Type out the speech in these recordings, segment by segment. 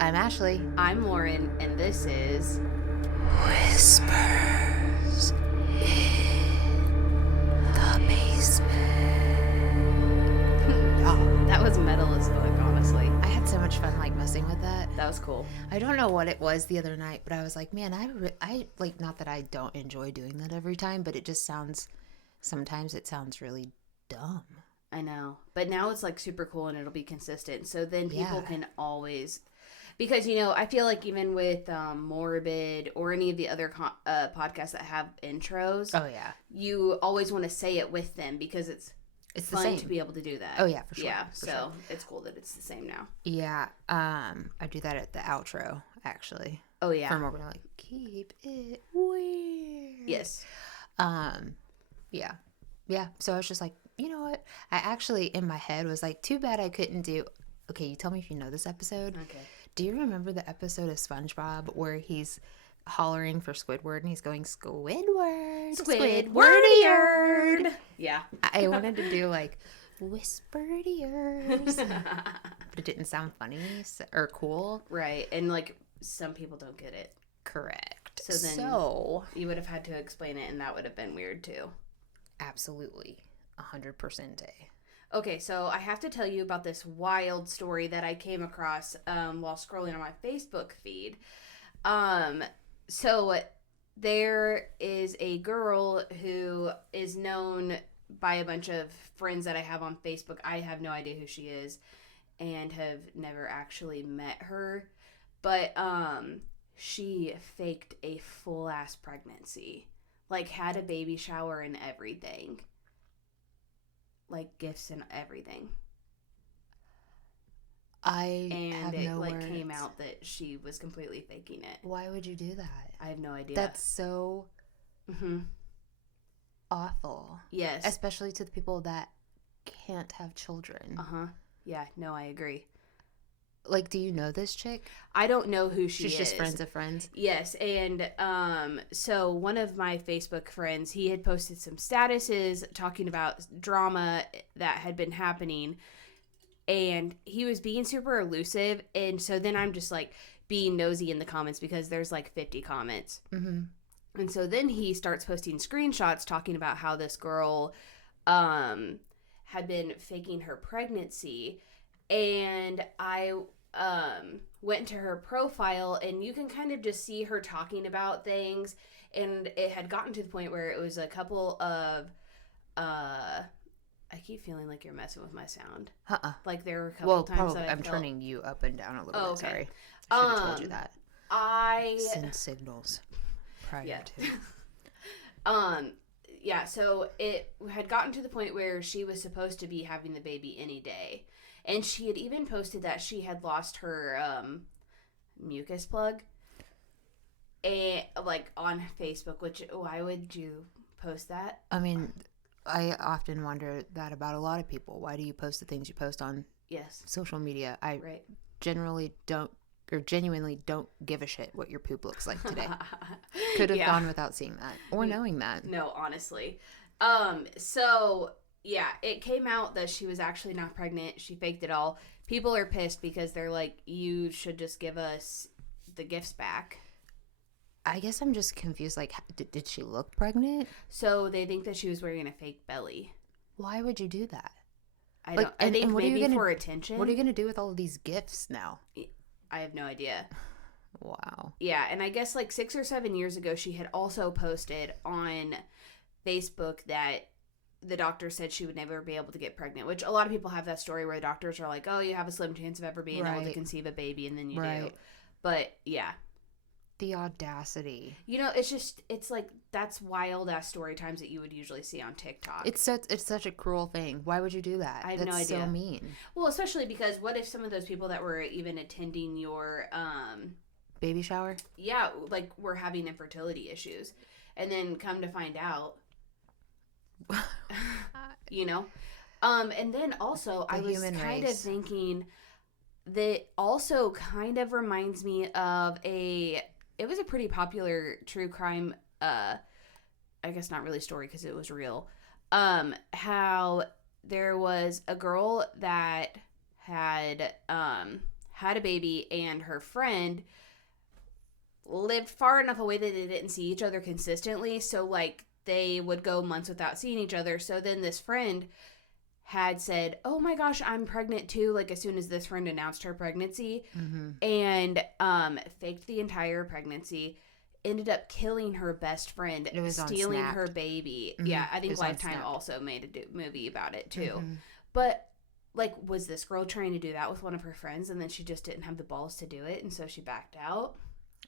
I'm Ashley. I'm Lauren, and this is Whispers in the basement. Oh, that was metal as fuck, honestly. I had so much fun messing with that. That was cool. I don't know what it was the other night, but I was like, man, I like, not that I don't enjoy doing that every time, but it just sometimes it sounds really dumb. I know. But now it's like super cool and it'll be consistent. So then people can always, because, I feel like even with Morbid or any of the other podcasts that have intros. Oh, yeah. You always want to say it with them because it's fun the same to be able to do that. Oh, yeah, for sure. Yeah, for so sure. it's cool that it's the same now. Yeah, I do that at the outro, actually. Oh, yeah. For Morbid, like, keep it weird. Yes. Yeah. Yeah, so I was just like, you know what? I actually, in my head, was like, too bad I couldn't do... Okay, you tell me if you know this episode. Okay. Do you remember the episode of SpongeBob where he's hollering for Squidward and he's going, Squidward, Squidward. Yeah. I wanted to do, like, whispered ears. But it didn't sound funny or cool. Right, and, like, some people don't get it. Correct. So then you would have had to explain it, and that would have been weird, too. Absolutely. 100%. Okay, so I have to tell you about this wild story that I came across while scrolling on my Facebook feed. So there is a girl who is known by a bunch of friends that I have on Facebook. I have no idea who she is and have never actually met her. But she faked a full-ass pregnancy. Like, had a baby shower and everything. Like, gifts and everything. And it, no words. Came out that she was completely faking it. Why would you do that? I have no idea. That's so awful. Yes. Especially to the people that can't have children. Uh-huh. Yeah, no, I agree. Like, do you know this chick? I don't know who she is. She's just friends of friends? Yes, and so one of my Facebook friends, he had posted some statuses talking about drama that had been happening, and he was being super elusive, and so then I'm just, like, being nosy in the comments because there's, like, 50 comments. Mm-hmm. And so then he starts posting screenshots talking about how this girl had been faking her pregnancy. And I went into her profile, and you can kind of just see her talking about things. And it had gotten to the point where it was a couple of... I keep feeling like you're messing with my sound. Like, there were a couple times that I'm turning you up and down a little bit. Okay. Sorry. I should have told you that. I send signals prior to. Yeah, so it had gotten to the point where she was supposed to be having the baby any day. And she had even posted that she had lost her mucus plug, and, like, on Facebook, which, why would you post that? I mean, I often wonder that about a lot of people. Why do you post the things you post on social media? I genuinely don't give a shit what your poop looks like today. Could have gone without seeing that or knowing that. No, honestly. So... yeah, it came out that she was actually not pregnant. She faked it all. People are pissed because they're like, you should just give us the gifts back. I guess I'm just confused. Like, did she look pregnant? So they think that she was wearing a fake belly. Why would you do that? I don't. I think maybe for attention. What are you going to do with all of these gifts now? I have no idea. Wow. Yeah, and I guess like 6 or 7 years ago, she had also posted on Facebook that the doctor said she would never be able to get pregnant, which a lot of people have that story where the doctors are like, oh, you have a slim chance of ever being able to conceive a baby, and then you do. But, yeah. The audacity. It's like, that's wild-ass story times that you would usually see on TikTok. It's such a cruel thing. Why would you do that? I have no idea. That's so mean. Well, especially because what if some of those people that were even attending your... baby shower? Yeah, like, were having infertility issues. And then come to find out... and then also I was kind of thinking that also kind of reminds me of it was a pretty popular true crime, I guess not really story because it was real, how there was a girl that had had a baby, and her friend lived far enough away that they didn't see each other consistently. So, like, they would go months without seeing each other. So then this friend had said, oh my gosh, I'm pregnant too, like as soon as this friend announced her pregnancy, and faked the entire pregnancy, ended up killing her best friend, stealing her baby. Yeah, I think Lifetime also made a movie about it too. But like, was this girl trying to do that with one of her friends, and then she just didn't have the balls to do it, and so she backed out?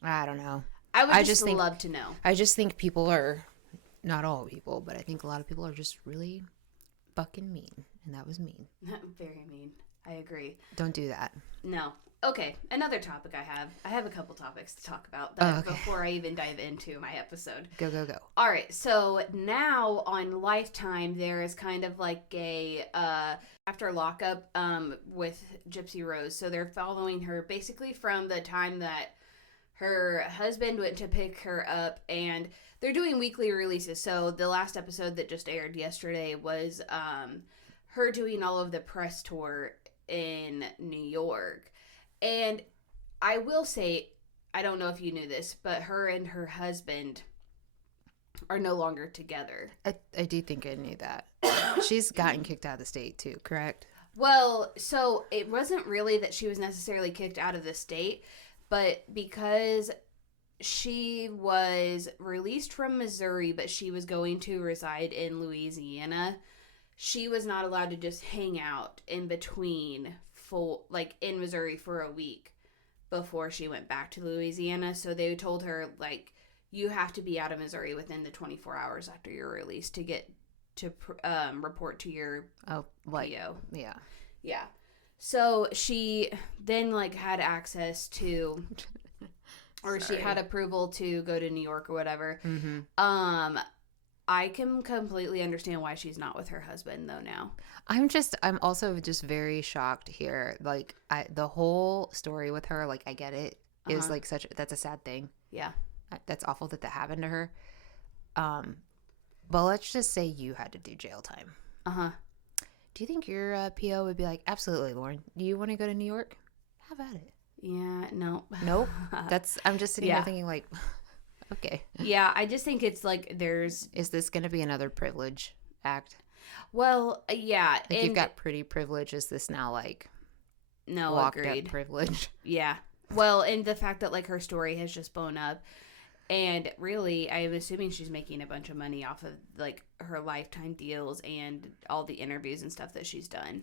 I don't know. I would just love to know. I just think people are, not all people, but I think a lot of people are just really fucking mean, and that was mean. Very mean. I agree. Don't do that. No. Okay, another topic I have a couple topics to talk about before I even dive into my episode. Go. All right, so now on Lifetime, there is kind of like a after lockup with Gypsy Rose. So they're following her basically from the time that her husband went to pick her up, and they're doing weekly releases. So the last episode that just aired yesterday was her doing all of the press tour in New York. And I will say, I don't know if you knew this, but her and her husband are no longer together. I do think I knew that. She's gotten kicked out of the state too, correct? Well, so it wasn't really that she was necessarily kicked out of the state, but because she was released from Missouri, but she was going to reside in Louisiana, she was not allowed to just hang out in between in Missouri for a week before she went back to Louisiana. So they told her, like, you have to be out of Missouri within the 24 hours after your release to get to report to your PO. Yeah. So she then had access to, or she had approval to go to New York or whatever. I can completely understand why she's not with her husband though now. I'm also just very shocked here. Like, the whole story with her, like, I get it, is like that's a sad thing. Yeah. That's awful that happened to her. But let's just say you had to do jail time. Do you think your PO would be like, absolutely, Lauren, do you want to go to New York? Have at it. Yeah, no. Nope. I'm just sitting here thinking, like, okay. Yeah, I just think it's like is this going to be another privilege act? Well, yeah. Like, you've got pretty privilege. Is this now like locked up privilege? Yeah. Well, and the fact that like her story has just blown up, and really, I'm assuming she's making a bunch of money off of like her Lifetime deals and all the interviews and stuff that she's done.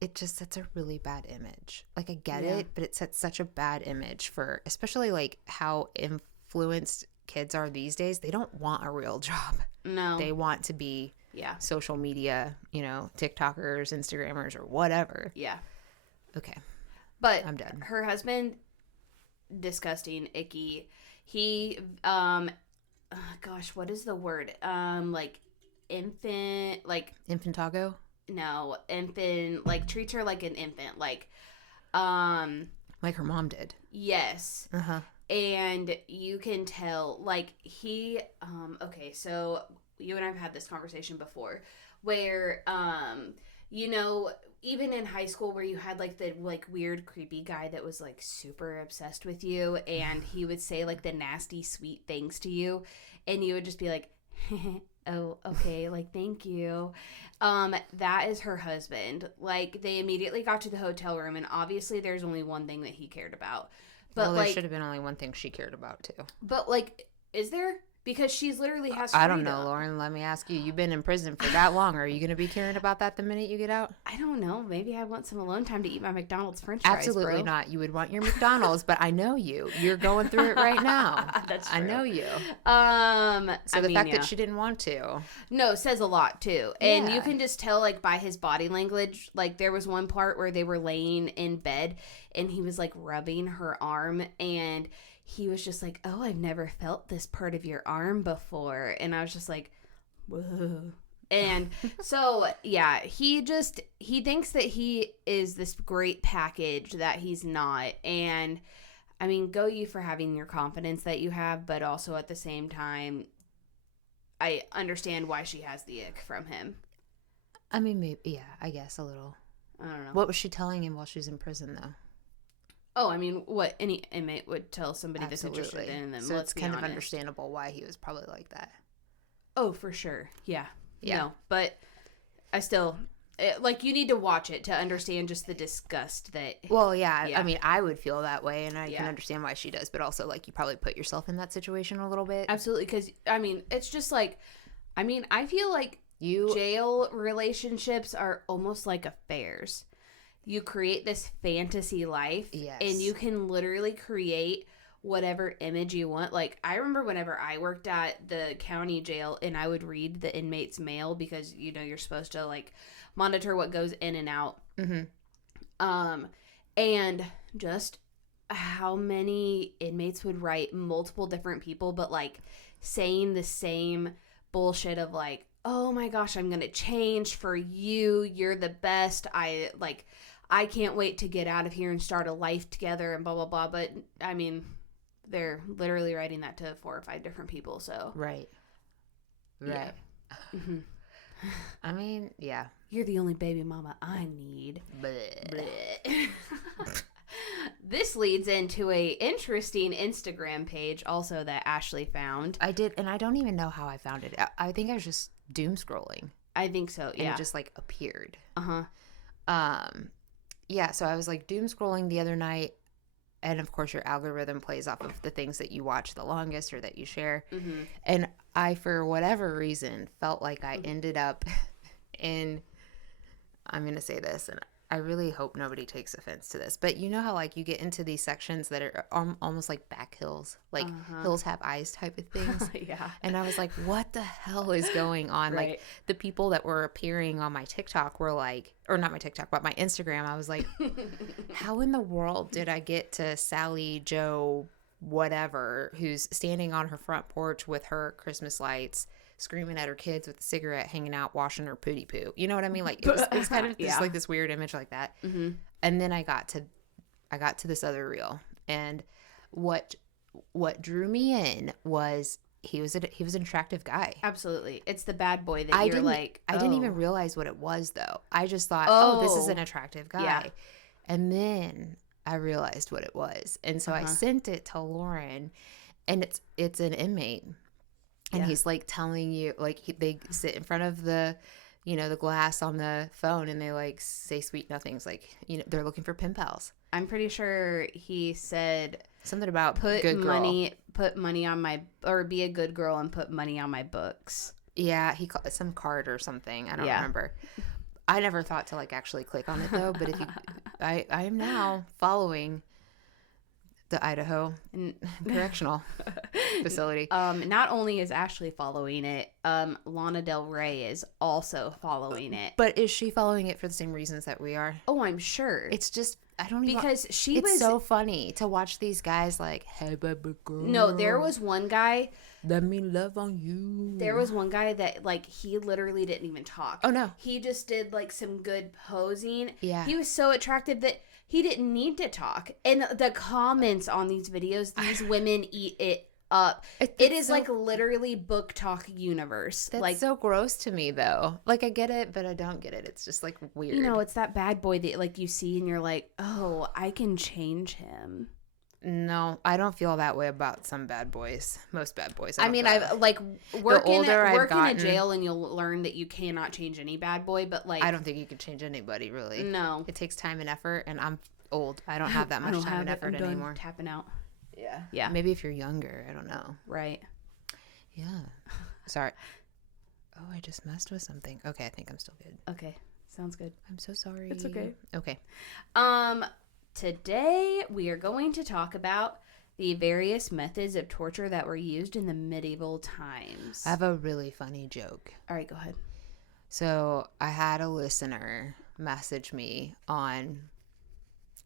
It just sets a really bad image. Like, I get it, but it sets such a bad image for, especially like how influenced kids are these days. They don't want a real job. No. They want to be social media, TikTokers, Instagrammers, or whatever. Yeah. Okay. But I'm done. Her husband, disgusting, icky. He, gosh, what is the word? Like infant, like infantago? No, infant, like treats her like an infant, like her mom did. Yes. And you can tell, like, he, okay, so you and I have had this conversation before where, even in high school where you had like the like weird creepy guy that was like super obsessed with you, and he would say like the nasty sweet things to you, and you would just be like, oh, okay, like, thank you. That is her husband. Like, they immediately got to the hotel room, and obviously there's only one thing that he cared about. But there should have been only one thing she cared about too. But like, is there? Because she's literally has freedom. I don't know, Lauren. Let me ask you. You've been in prison for that long. Are you going to be caring about that the minute you get out? I don't know. Maybe I want some alone time to eat my McDonald's French fries. Absolutely not. You would want your McDonald's, but I know you. You're going through it right now. That's true. I know you. So the fact that she didn't want to. No, says a lot too. And you can just tell like by his body language. Like, there was one part where they were laying in bed and he was like rubbing her arm, and he was just like, oh, I've never felt this part of your arm before. And I was just like, whoa. And so, yeah, he thinks that he is this great package that he's not. And, I mean, go you for having your confidence that you have, but also at the same time, I understand why she has the ick from him. I mean, maybe, yeah, I guess a little. I don't know. What was she telling him while she was in prison, though? Oh, I mean, what any inmate would tell somebody Absolutely. that's interested in them. So let's it's kind be of honest. understandable why he was probably like that. Oh, for sure. Yeah. Yeah. No, but I still, you need to watch it to understand just the disgust that. Well, yeah. I mean, I would feel that way, and I Yeah. can understand why she does, but also, like, you probably put yourself in that situation a little bit. Absolutely, because, I mean, it's just like, I mean, I feel like jail relationships are almost like affairs. You create this fantasy life, Yes. and you can literally create whatever image you want. Like, I remember whenever I worked at the county jail, and I would read the inmates' mail because, you know, you're supposed to, like, monitor what goes in and out. Mm-hmm. And just how many inmates would write multiple different people, but, like, saying the same bullshit of, like, oh my gosh, I'm gonna change for you, you're the best, I can't wait to get out of here and start a life together and blah blah blah. But I mean, they're literally writing that to 4 or 5 different people, so Right. Yeah. Mm-hmm. I mean, yeah. You're the only baby mama I need. Bleh. This leads into a interesting Instagram page also that Ashley found. I did, and I don't even know how I found it. I think I was just doom scrolling. I think so, yeah. And it just, like, appeared. Uh-huh. Yeah, so I was, like, doom scrolling the other night, and, of course, your algorithm plays off of the things that you watch the longest or that you share. Mm-hmm. And I, for whatever reason, felt like I ended up in, I'm going to say this, and I really hope nobody takes offense to this, but you know how, like, you get into these sections that are almost like back hills, like hills have eyes type of things. Yeah. And I was like, what the hell is going on? Right. Like, the people that were appearing on my TikTok were like, or not my TikTok, but my Instagram, I was like, how in the world did I get to Sally Joe whatever, who's standing on her front porch with her Christmas lights, screaming at her kids with a cigarette, hanging out, washing her pooty poo. You know what I mean? Like, it was kind of just like this weird image like that. Mm-hmm. And then I got to this other reel, and what drew me in was he was an attractive guy. Absolutely. It's the bad boy that I didn't even realize what it was, though. I just thought, oh, this is an attractive guy. Yeah. And then I realized what it was. And so I sent it to Lauren, and it's an inmate. And he's, like, telling you, like, they sit in front of the, you know, the glass on the phone, and they, like, say sweet nothings. Like, you know, they're looking for pen pals. I'm pretty sure he said Something about put good money on my, or be a good girl and put money on my books. Yeah, he called some card or something. I don't remember. I never thought to, like, actually click on it, though. But if you, I am now following the Idaho Correctional Facility. Not only is Ashley following it, Lana Del Rey is also following it. But is she following it for the same reasons that we are? Oh, I'm sure. It's just, I don't even. Because it's so funny to watch these guys like, hey, baby girl. No, there was one guy. Let me love on you. There was one guy that, like, he literally didn't even talk. Oh, no. He just did, like, some good posing. Yeah. He was so attractive that he didn't need to talk. And the comments on these videos, these women eat it up. It is, like, literally book talk universe. That's like, so gross to me, though. Like, I get it, but I don't get it. It's just, like, weird. you know, it's that bad boy that, like, you see and you're like, oh, I can change him. No, I don't feel that way about some bad boys. Most bad boys. I mean, I've, like, work in a jail and you'll learn that you cannot change any bad boy, but, like, I don't think you can change anybody, really. No. It takes time and effort, and I'm old. I don't have that much time and effort anymore. Tapping out. Yeah. Yeah. Maybe if you're younger, I don't know. Right. Yeah. Sorry. Oh, I just messed with something. Okay, I think I'm still good. Okay. Sounds good. I'm so sorry. It's okay. Okay. Today we are going to talk about the various methods of torture that were used in the medieval times. I have a really funny joke. All right, go ahead. So I had a listener message me on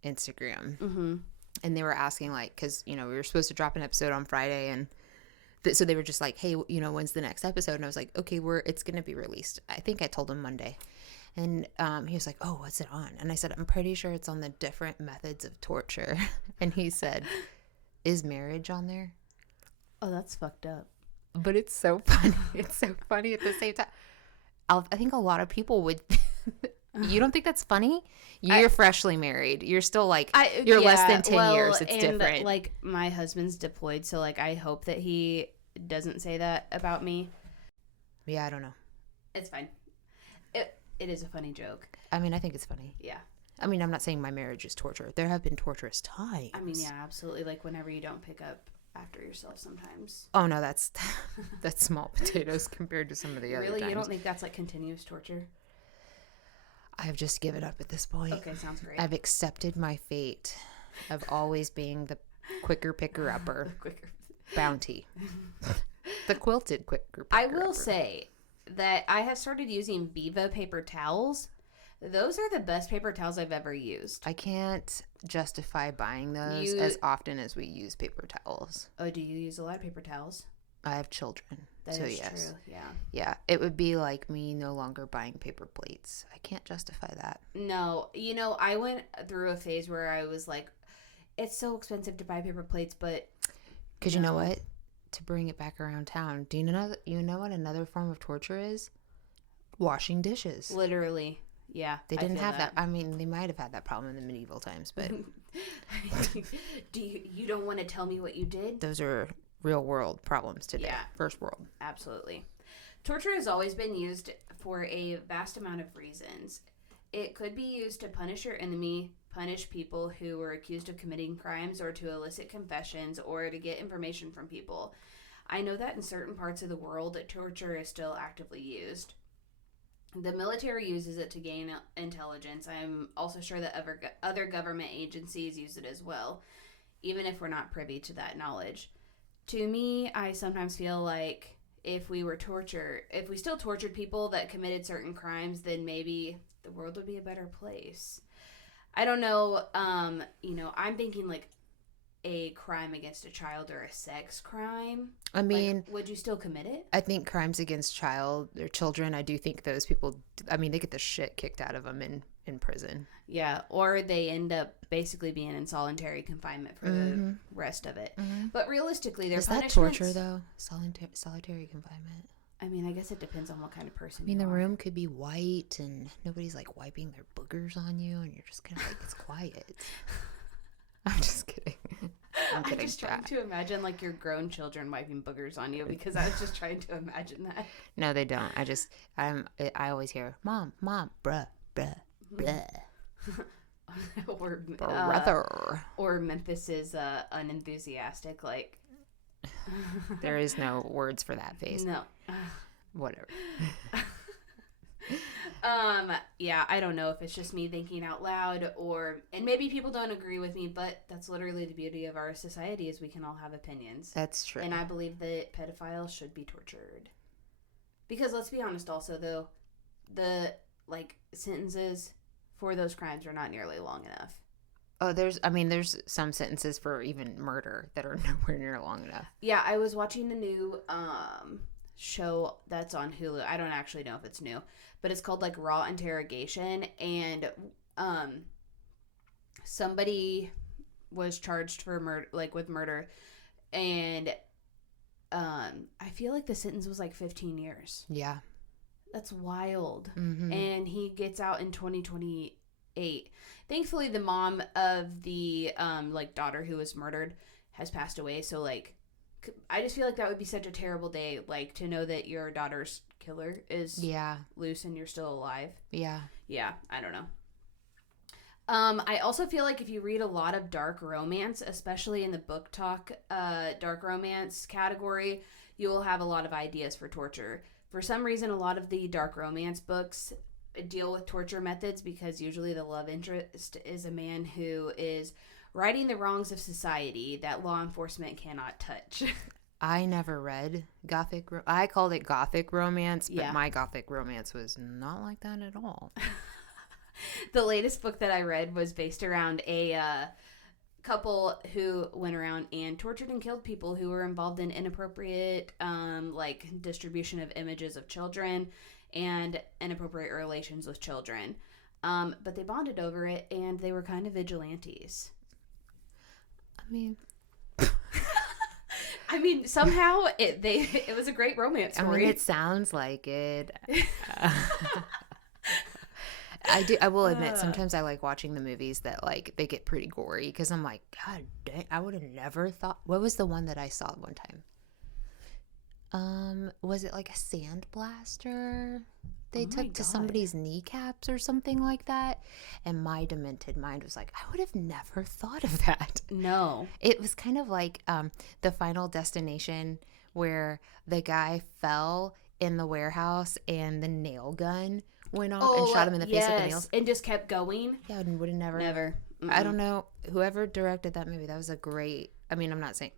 Instagram. Mm-hmm. And they were asking, like, because, you know, we were supposed to drop an episode on Friday, and so they were just like, hey, you know, when's the next episode? And I was like, okay, it's going to be released. I think I told him Monday. And he was like, oh, what's it on? And I said, I'm pretty sure it's on the different methods of torture. And he said, is marriage on there? Oh, that's fucked up. But it's so funny. It's so funny at the same time. I think a lot of people would You don't think that's funny? You're freshly married. You're still like, you're less than 10 years. It's different. Like, my husband's deployed, so like I hope that he doesn't say that about me. Yeah, I don't know. It's fine. It is a funny joke. I mean, I think it's funny. Yeah. I mean, I'm not saying my marriage is torture. There have been torturous times. I mean, yeah, absolutely. Like whenever you don't pick up after yourself sometimes. Oh, no, that's small potatoes compared to some of the other Really? times. You don't think that's like continuous torture? I've just given up at this point. Okay, sounds great. I've accepted my fate of always being the quicker picker-upper. Bounty. The quilted quicker picker-upper. I will say that I have started using Viva paper towels. Those are the best paper towels I've ever used. I can't justify buying those as often as we use paper towels. Oh, do you use a lot of paper towels? I have children. That so is yes. true, yeah. Yeah, it would be like me no longer buying paper plates. I can't justify that. No, I went through a phase where I was like, it's so expensive to buy paper plates, but... Because you know what? To bring it back around town, do you know what another form of torture is? Washing dishes. Literally, yeah. They didn't have that. I mean, they might have had that problem in the medieval times, but... You don't want to tell me what you did? Those are real world problems today. Yeah. First world. Absolutely. Torture has always been used for a vast amount of reasons. It could be used to punish your enemy, punish people who were accused of committing crimes, or to elicit confessions, or to get information from people. I know that in certain parts of the world, torture is still actively used. The military uses it to gain intelligence. I'm also sure that other government agencies use it as well, even if we're not privy to that knowledge. To me, I sometimes feel like if we still tortured people that committed certain crimes, then maybe the world would be a better place. I don't know, I'm thinking like a crime against a child or a sex crime. I mean, like, would you still commit it? I think crimes against children, I do think those people, I mean, they get the shit kicked out of them in prison. Yeah, or they end up basically being in solitary confinement for the rest of it. Mm-hmm. But realistically, their punishments... Is that torture, though? Solitary confinement? I mean, I guess it depends on what kind of person you are. I mean, the room could be white and nobody's, like, wiping their boogers on you and you're just kind of like, it's quiet. I'm just kidding. I'm just trying to imagine, like, your grown children wiping boogers on you because I was just trying to imagine that. No, they don't. I always hear, Mom, bruh. Or brother. Or Memphis is unenthusiastic, like. There is no words for that face. No. Whatever. Yeah, I don't know if it's just me thinking out loud and maybe people don't agree with me, but that's literally the beauty of our society is we can all have opinions. That's true. And I believe that pedophiles should be tortured. Because let's be honest also, though, the, sentences for those crimes are not nearly long enough. Oh, there's some sentences for even murder that are nowhere near long enough. Yeah, I was watching a new show that's on Hulu. I don't actually know if it's new, but it's called Raw Interrogation, and somebody was charged for with murder, and I feel like the sentence was 15 years. Yeah. That's wild. Mm-hmm. And he gets out in 2028. Thankfully, the mom of the daughter who was murdered has passed away. So I just feel like that would be such a terrible day, to know that your daughter's killer is loose and you're still alive. Yeah. Yeah, I don't know. I also feel like if you read a lot of dark romance, especially in the book talk dark romance category, you will have a lot of ideas for torture. For some reason, a lot of the dark romance books deal with torture methods because usually the love interest is a man who is righting the wrongs of society that law enforcement cannot touch. I never read gothic. I called it gothic romance, but my gothic romance was not like that at all. The latest book that I read was based around a couple who went around and tortured and killed people who were involved in inappropriate distribution of images of children and inappropriate relations with children. But they bonded over it and they were kind of vigilantes. I mean, somehow it was a great romance story. It sounds like it. I will admit, sometimes I like watching the movies that like they get pretty gory because I'm like, God dang, I would have never thought. What was the one that I saw one time? Was it like a sandblaster they took to somebody's kneecaps or something like that? And my demented mind was like, I would have never thought of that. No. It was kind of like the Final Destination where the guy fell in the warehouse and the nail gun went off and shot him in the face with the nails. And just kept going? Yeah, and would have never. Never. Mm-mm. I don't know. Whoever directed that movie, that was a great. I mean, I'm not saying.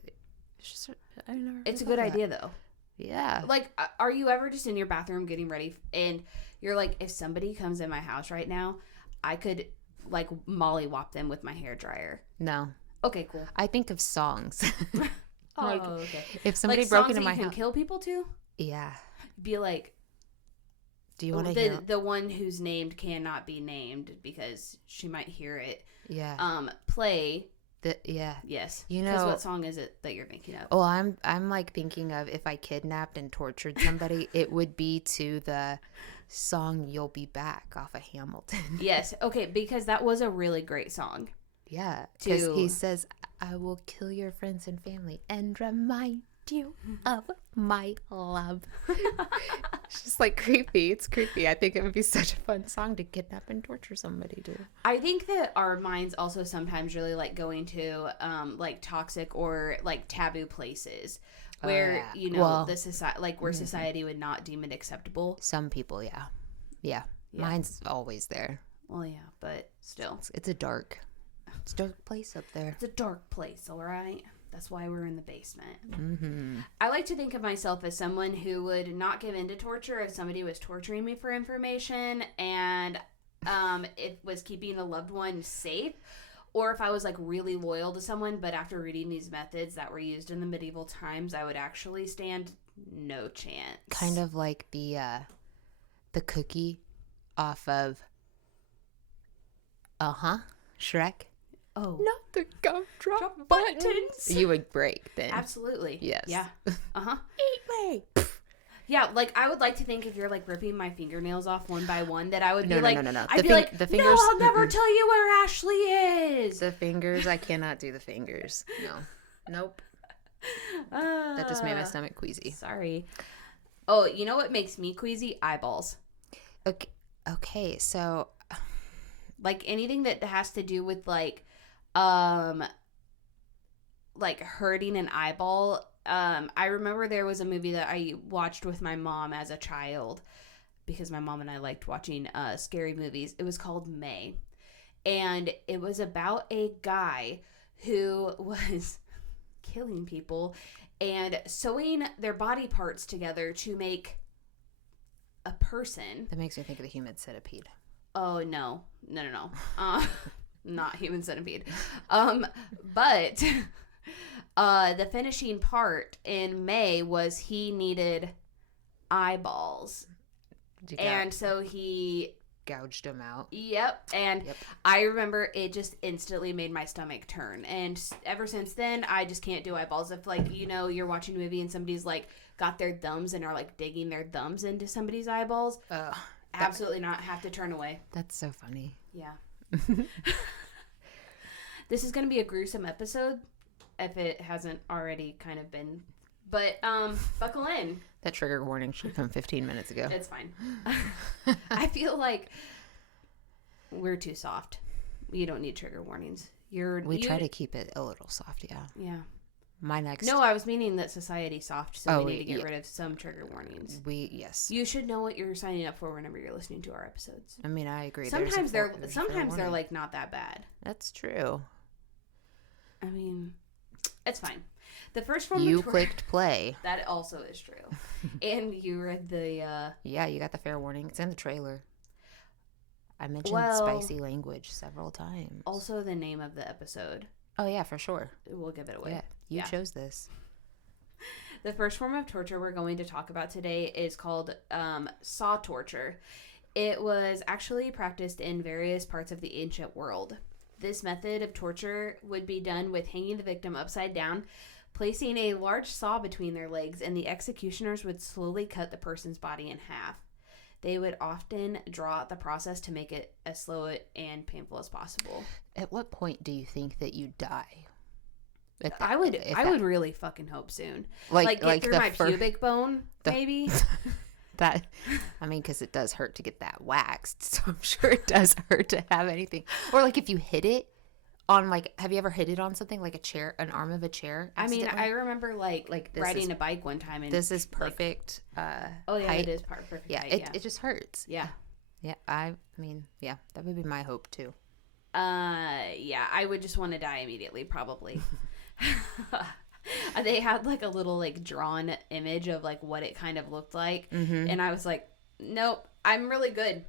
It's a good idea, though. Yeah. Like, are you ever just in your bathroom getting ready and you're like, if somebody comes in my house right now, I could, like, mollywop them with my hairdryer? No. Okay, cool. I think of songs. Like, okay. If somebody like broke songs into my house. You can kill people, too? Yeah. Be like... Do you want to hear? The one whose named cannot be named because she might hear it. Yeah. Play... Yeah. Yes. You know, because what song is it that you're thinking of? Oh, I'm like thinking of if I kidnapped and tortured somebody, it would be to the song "You'll Be Back" off of Hamilton. Yes. Okay, because that was a really great song. Yeah, because he says, "I will kill your friends and family and remind you of my love." It's just like creepy. It's creepy. I think it would be such a fun song to kidnap and torture somebody to. I think that our minds also sometimes really like going to like toxic or like taboo places where the society, like where society would not deem it acceptable. Some people, yeah. Mine's always there. Well, yeah, but still, it's a dark place up there. It's a dark place, all right. That's why we're in the basement. Mm-hmm. I like to think of myself as someone who would not give in to torture if somebody was torturing me for information and it was keeping a loved one safe, or if I was like really loyal to someone, but after reading these methods that were used in the medieval times, I would actually stand no chance. Kind of like the cookie off of Shrek. Oh. Not the gumdrop buttons. You would break then. Absolutely. Yes. Yeah. Eat me. Yeah, like I would like to think if you're like ripping my fingernails off one by one that I would be like, No. I'd be like, the fingers, no, I'll never tell you where Ashley is. The fingers, I cannot do the fingers. No. Nope. That just made my stomach queasy. Sorry. Oh, you know what makes me queasy? Eyeballs. Okay, so like anything that has to do with like hurting an eyeball. I remember there was a movie that I watched with my mom as a child because my mom and I liked watching scary movies. It was called May, and it was about a guy who was killing people and sewing their body parts together to make a person. That makes me think of the human centipede. Oh, no. Not human centipede. But the finishing part in May was he needed eyeballs. And so he gouged them out. Yep. And I remember it just instantly made my stomach turn. And ever since then, I just can't do eyeballs. If like, you're watching a movie and somebody's like got their thumbs and are like digging their thumbs into somebody's eyeballs. Absolutely not. Have to turn away. That's so funny. Yeah. This is going to be a gruesome episode if it hasn't already kind of been. But buckle in. That trigger warning should come 15 minutes ago. It's fine. I feel like we're too soft. You don't need trigger warnings. We try to keep it a little soft, yeah. Yeah. No, I was meaning that society's soft, so we need to get rid of some trigger warnings. Yes. You should know what you're signing up for whenever you're listening to our episodes. I mean, I agree. Sometimes they're like not that bad. That's true. I mean, it's fine. The first form you clicked play. That also is true. And you read the yeah, you got the fair warning. It's in the trailer. I mentioned spicy language several times. Also the name of the episode. Oh yeah, for sure. We'll give it away. Yeah. You chose this. The first form of torture we're going to talk about today is called saw torture. It was actually practiced in various parts of the ancient world. This method of torture would be done with hanging the victim upside down, placing a large saw between their legs, and the executioners would slowly cut the person's body in half. they would often draw out the process to make it as slow and painful as possible. At what point do you think that you die? I would really fucking hope soon. Like get through my pubic bone, maybe. That, I mean, because it does hurt to get that waxed, so I'm sure it does hurt to have anything. Or like if you hit it on, like, have you ever hit it on something like a chair, an arm of a chair? I mean, I remember like riding a bike one time, and this is perfect. Oh yeah, height. it is perfect. Yeah, height, it just hurts. Yeah. Yeah, I mean, yeah, that would be my hope too. Yeah, I would just want to die immediately, probably. They had like a little like drawn image of like what it kind of looked like, and I was like, nope, I'm really good.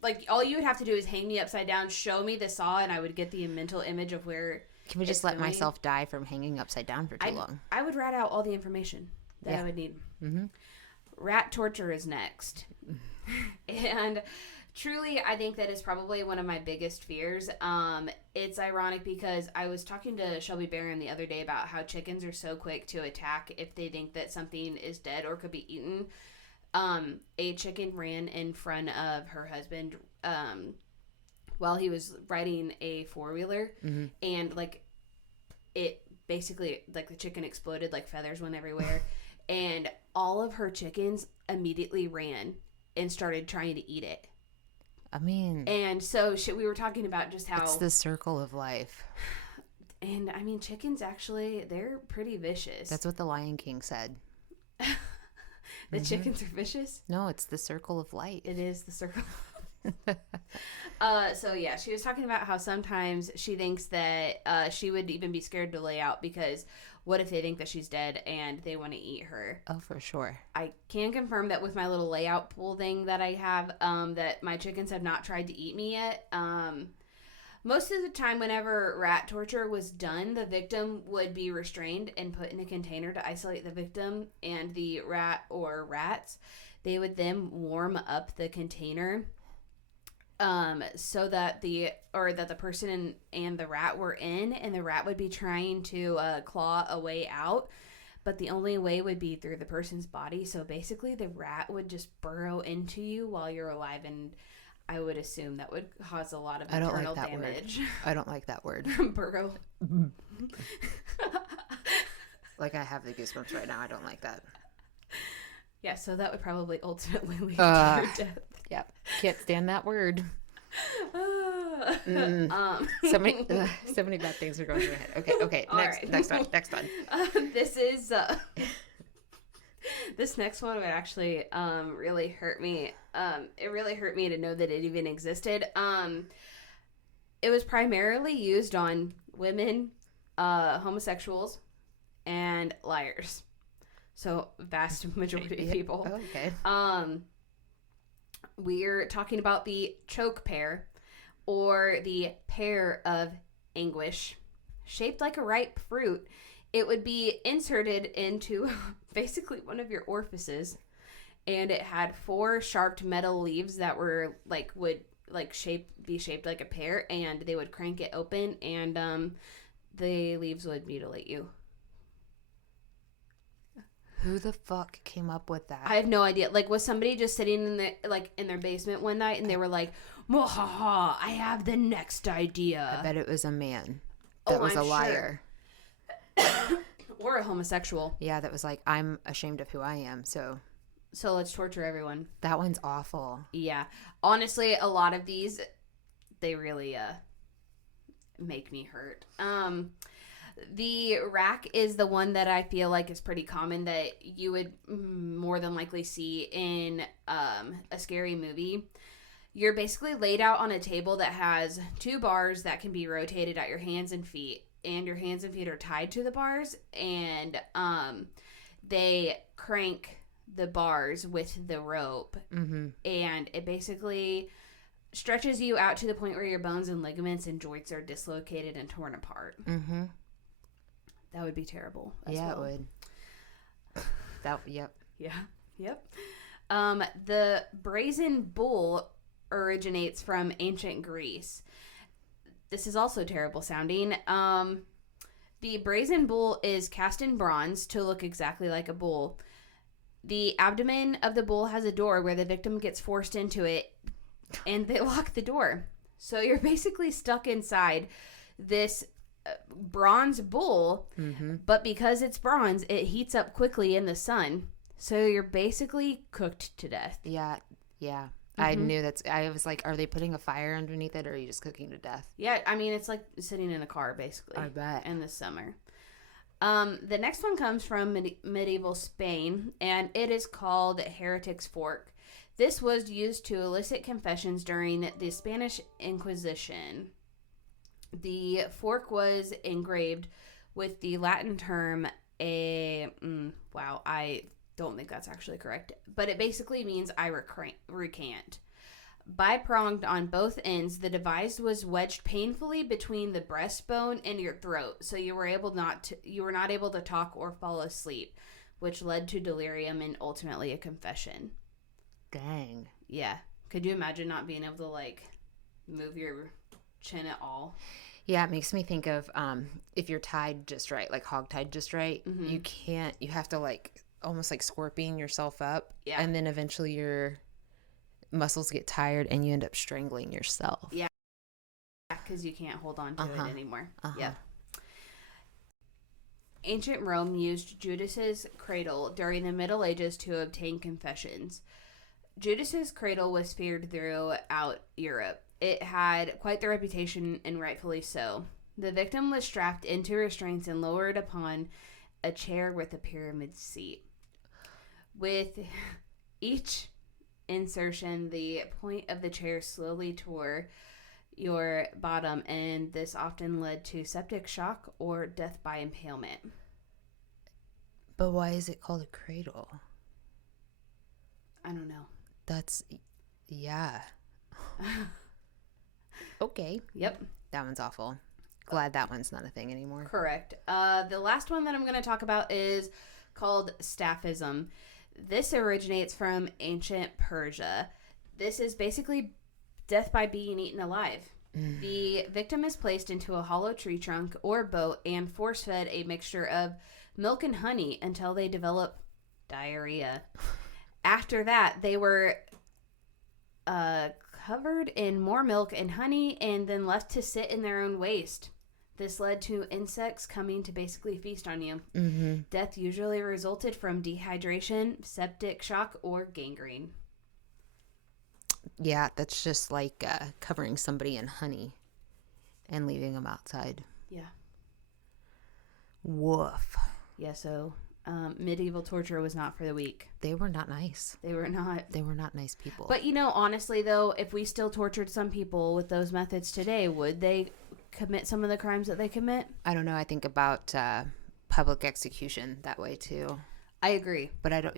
Like, all you would have to do is hang me upside down, show me the saw, and I would get the mental image of where. Can we just let myself die from hanging upside down for too long? I would rat out all the information that I would need. Rat torture is next. And truly, I think that is probably one of my biggest fears. It's ironic because I was talking to Shelby Barron the other day about how chickens are so quick to attack if they think that something is dead or could be eaten. A chicken ran in front of her husband while he was riding a four-wheeler, and like it basically, like, the chicken exploded, like feathers went everywhere, and all of her chickens immediately ran and started trying to eat it. I mean, and so we were talking about just how it's the circle of life. And I mean, chickens actually, they're pretty vicious. That's what the Lion King said. The chickens are vicious? No, it's the circle of life. It is the circle. So yeah, she was talking about how sometimes she thinks that she would even be scared to lay out because what if they think that she's dead and they want to eat her? Oh, for sure. I can confirm that with my little layout pool thing that I have, that my chickens have not tried to eat me yet. Most of the time, whenever rat torture was done, the victim would be restrained and put in a container to isolate the victim and the rat or rats. They would then warm up the container so that the person and the rat were in, and the rat would be trying to claw a way out, but the only way would be through the person's body. So basically, the rat would just burrow into you while you're alive, and I would assume that would cause a lot of internal damage. I don't like that word. Burrow. Like, I have the goosebumps right now. I don't like that. Yeah, so that would probably ultimately lead to your death. Yep. Can't stand that word. So many bad things are going through my head. Okay. Next one. This next one would actually really hurt me. It really hurt me to know that it even existed. It was primarily used on women, homosexuals, and liars. So vast majority of people. Oh, okay. We're talking about the choke pear, or the pear of anguish. Shaped like a ripe fruit, it would be inserted into basically one of your orifices, and it had 4 sharp metal leaves that were would be shaped like a pear, and they would crank it open, and the leaves would mutilate you. Who the fuck came up with that? I have no idea. Like, was somebody just sitting in their basement one night and they were like, "Mwahaha, I have the next idea." I bet it was a man that was a liar. Sure. Or a homosexual. Yeah, that was like, I'm ashamed of who I am, so let's torture everyone. That one's awful. Yeah. Honestly, a lot of these, they really make me hurt. The rack is the one that I feel like is pretty common that you would more than likely see in a scary movie. You're basically laid out on a table that has 2 bars that can be rotated at your hands and feet, and your hands and feet are tied to the bars, and they crank the bars with the rope, and it basically stretches you out to the point where your bones and ligaments and joints are dislocated and torn apart. That would be terrible. Yeah, well. It would. Yep. Yeah. Yep. The brazen bull originates from ancient Greece. This is also terrible sounding. The brazen bull is cast in bronze to look exactly like a bull. The abdomen of the bull has a door where the victim gets forced into it, and they lock the door. So you're basically stuck inside this bronze bull, but because it's bronze, it heats up quickly in the sun. So you're basically cooked to death. Yeah. I knew I was like, are they putting a fire underneath it, or are you just cooking to death? Yeah, I mean, it's like sitting in a car, basically. I bet. In the summer. The next one comes from medieval Spain, and it is called Heretic's Fork. This was used to elicit confessions during the Spanish Inquisition. The fork was engraved with the Latin term I don't think that's actually correct, but it basically means I recant. Bi-pronged on both ends, the device was wedged painfully between the breastbone and your throat, so you were not able to talk or fall asleep, which led to delirium and ultimately a confession. Dang. Yeah. Could you imagine not being able to like move your chin at all? Yeah, it makes me think of if you're tied just right, like hog tied just right, you have to like almost like scorpion yourself up, and then eventually your muscles get tired and you end up strangling yourself. Yeah, because you can't hold on to it anymore. Yeah. Ancient Rome used Judas's cradle during the Middle Ages to obtain confessions. Judas's cradle was feared throughout Europe. It had quite the reputation, and rightfully so. The victim was strapped into restraints and lowered upon a chair with a pyramid seat. With each insertion, the point of the chair slowly tore your bottom, and this often led to septic shock or death by impalement. But why is it called a cradle? I don't know. Yeah. Okay. Yep. That one's awful. Glad that one's not a thing anymore. Correct. The last one that I'm going to talk about is called staffism. This originates from ancient Persia. This is basically death by being eaten alive. The victim is placed into a hollow tree trunk or boat and force-fed a mixture of milk and honey until they develop diarrhea. After that, they were covered in more milk and honey and then left to sit in their own waste. This led to insects coming to basically feast on you. Death usually resulted from dehydration, septic shock, or gangrene. Yeah, that's just like covering somebody in honey and leaving them outside. Yeah. Woof. Yeah, so medieval torture was not for the weak. They were not nice. They were not nice people. But, honestly, though, if we still tortured some people with those methods today, would they commit some of the crimes that they commit? I don't know. I think about public execution that way, too. I agree. But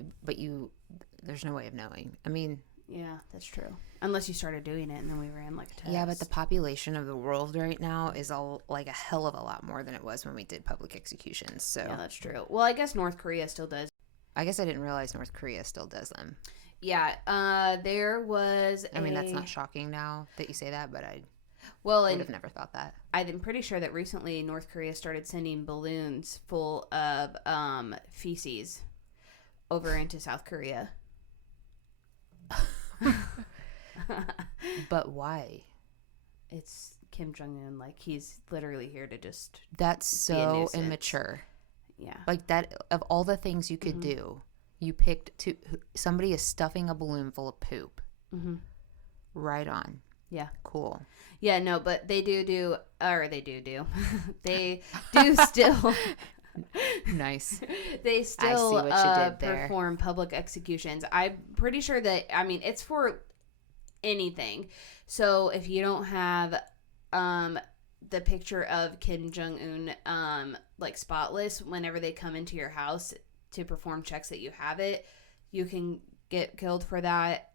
there's no way of knowing. I mean... Yeah, that's true. Unless you started doing it and then we ran like a test. Yeah, but the population of the world right now is a hell of a lot more than it was when we did public executions. So yeah, that's true. Well, I guess North Korea still does. I guess I didn't realize North Korea still does them. Yeah, there was I mean, that's not shocking now that you say that, but I would have never thought that. I'm pretty sure that recently North Korea started sending balloons full of feces over into South Korea. But why? It's Kim Jong-un. Like, he's literally here to just... That's so immature. Yeah. Like, that, of all the things you could do, you picked to... Somebody is stuffing a balloon full of poop. Right on. Yeah. Cool. Yeah, no, but they do... They do still... Nice. They still I see what you did there. Perform public executions. I'm pretty sure that, it's for anything. So if you don't have the picture of Kim Jong-un like spotless whenever they come into your house to perform checks that you have it, you can get killed for that.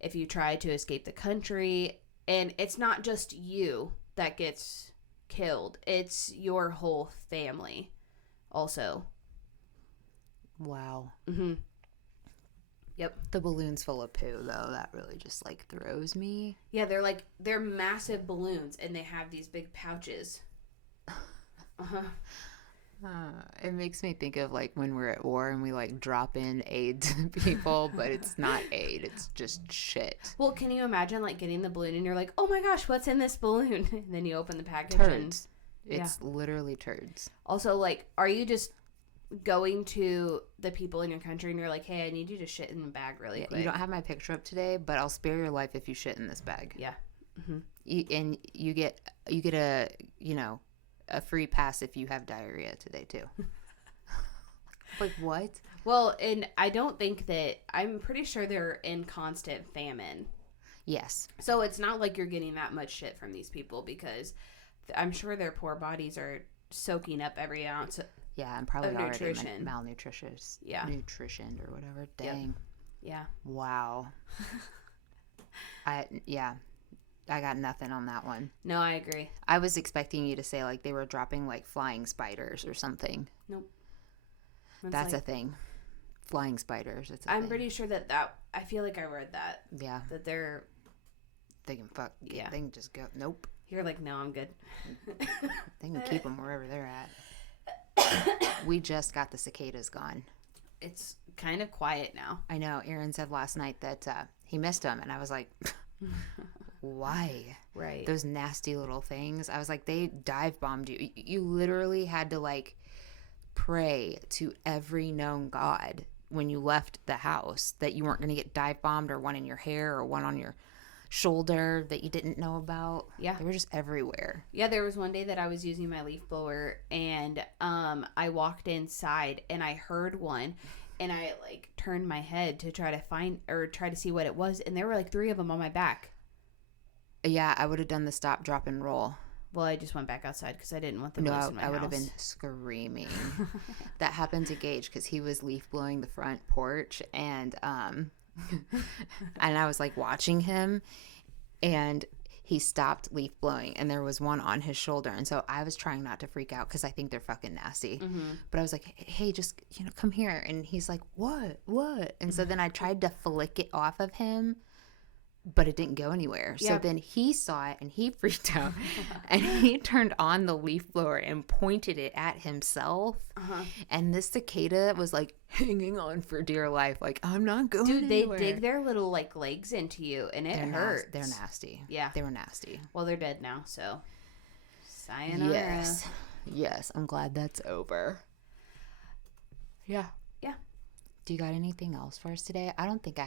If you try to escape the country, and it's not just you that gets killed, it's your whole family also. Wow. Yep. The balloon's full of poo, though. That really just like throws me. Yeah, they're massive balloons and they have these big pouches. It makes me think of like when we're at war and we like drop in aid to people, but it's not aid, it's just shit. Well, can you imagine like getting the balloon and you're like, oh my gosh, what's in this balloon? And then you open the package Turds. It's literally turds. Also, like, are you just going to the people in your country and you're like, hey, I need you to shit in the bag really quick? You don't have my picture up today, but I'll spare your life if you shit in this bag. Yeah. Mm-hmm. And you get a, you know, a free pass if you have diarrhea today too. Like what? Well, and I don't think that, I'm pretty sure they're in constant famine. Yes. So it's not like you're getting that much shit from these people because I'm sure their poor bodies are soaking up every ounce and probably already nutrition. Malnutritious. Yeah. Nutritioned or whatever. Dang. Yep. Yeah. Wow. I got nothing on that one. No, I agree. I was expecting you to say like they were dropping like flying spiders or something. Nope. That's like, a thing. Flying spiders. I'm pretty sure that I feel like I read that. Yeah. That they can fuck. Yeah. They can just go. Nope. You're like, no, I'm good. They can keep them wherever they're at. We just got the cicadas gone. It's kind of quiet now. I know. Aaron said last night that he missed them, and I was like, why? Right. Those nasty little things. I was like, they dive bombed you. You literally had to like pray to every known god when you left the house that you weren't going to get dive bombed or one in your hair or one on your shoulder that you didn't know about. Yeah. They were just everywhere. Yeah, there was one day that I was using my leaf blower and I walked inside and I heard one and I like turned my head to try to see what it was, and there were like 3 of them on my back. Yeah, I would have done the stop, drop, and roll. Well, I just went back outside because I didn't want the noise in my house. I would have been screaming. That happened to Gage because he was leaf blowing the front porch, and and I was like watching him, and he stopped leaf blowing, and there was one on his shoulder, and so I was trying not to freak out because I think they're fucking nasty. Mm-hmm. But I was like, hey, just come here, and he's like, what? And so then I tried to flick it off of him, but it didn't go anywhere. Yeah. So then he saw it and he freaked out and he turned on the leaf blower and pointed it at himself. Uh-huh. And this cicada was like hanging on for dear life. Like, I'm not going anywhere. They dig their little like legs into you and it hurts. They're nasty. Yeah. They were nasty. Well, they're dead now. So sayonara. Yes. I'm glad that's over. Yeah. Do you got anything else for us today? I don't think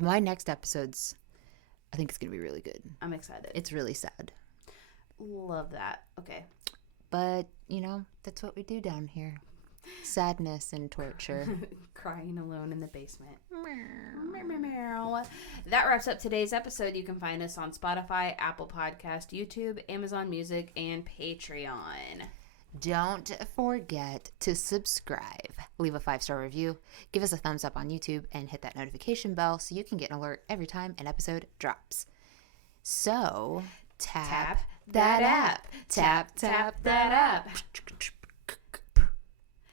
my next episode's, I think it's going to be really good. I'm excited. It's really sad. Love that. Okay. But, that's what we do down here. Sadness and torture. Crying alone in the basement. That wraps up today's episode. You can find us on Spotify, Apple Podcast, YouTube, Amazon Music, and Patreon. Don't forget to subscribe, leave a 5-star review, give us a thumbs up on YouTube, and hit that notification bell so you can get an alert every time an episode drops. So, tap that app. Tap that app.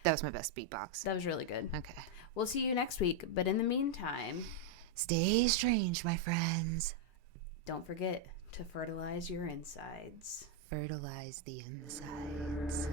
That was my best beatbox. That was really good. Okay. We'll see you next week, but in the meantime, stay strange, my friends. Don't forget to fertilize your insides. Fertilize the insides.